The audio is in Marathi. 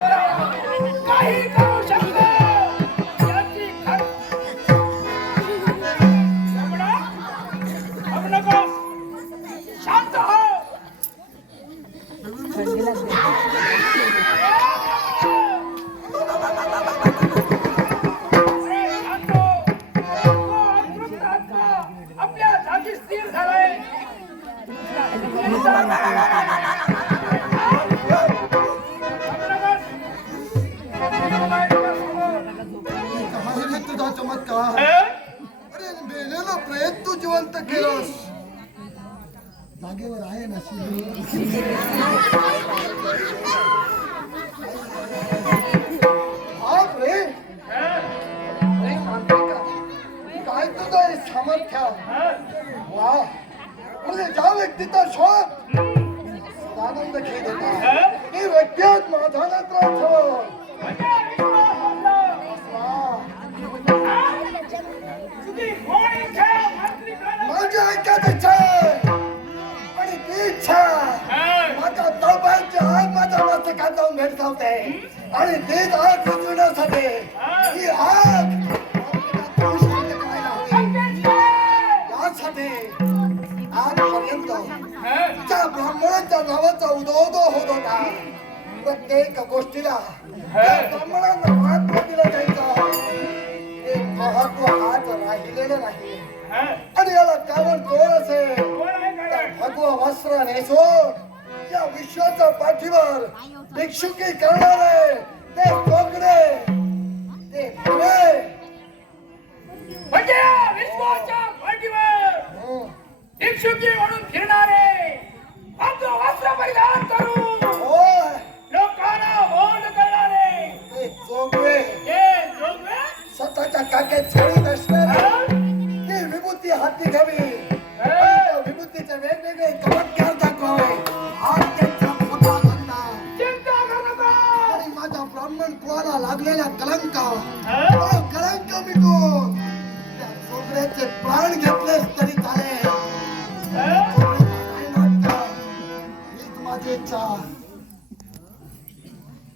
काही करू शकतो याची शांत हो. आपल्या जागी स्थिर झालाय. तुझा चमत्कार. अरे मेलेला प्रेत तू जिवंत केलंस. जागेवर आहे ना हा प्रेम काय तुझं हे सामर्थ्य. वा म्हणजे ज्या व्यक्तीचा शोध आनंद घेत होता ती व्यक्तीच माझा त्रास हवा. माझी ऐकत इच्छा आणि ती इच्छा माझ्या तळपायाची आग माझ्या मस्तकात जाऊन भेडसावते आणि तीच आग विझवण्यासाठी ही आग यासाठी आजपर्यंत त्या ब्राह्मणांच्या नावाचा उदो होत होता. प्रत्येक गोष्टीला ब्राह्मणांना महत्व दिलं जायचं. ते महत्व आज राहिलेलं नाही आणि याला कारण कोण असेल भगवा वस्त्र नेसून या विश्वाच्या पाठीवर भिक्षुकी करणारे ते कोकणे ते पुणे म्हणजे विश्वाच्या पाठीवर भिक्षुकी म्हणून फिरणारे भगवा वस्त्र परिधान करून लोकांना मोड करणारे ते जोगवे स्वतःच्या काकेत सोडून असणारे ती विभूती हाती घ्यावी. विभूतीचे वेगवेगळे चमत्कार दाखवावे हा त्यांचा मोठा धंदा. आणि माझ्या ब्राह्मण कुळाला लागलेला कलंक कलंक मिटून त्या जोगव्याचे प्राण घेतले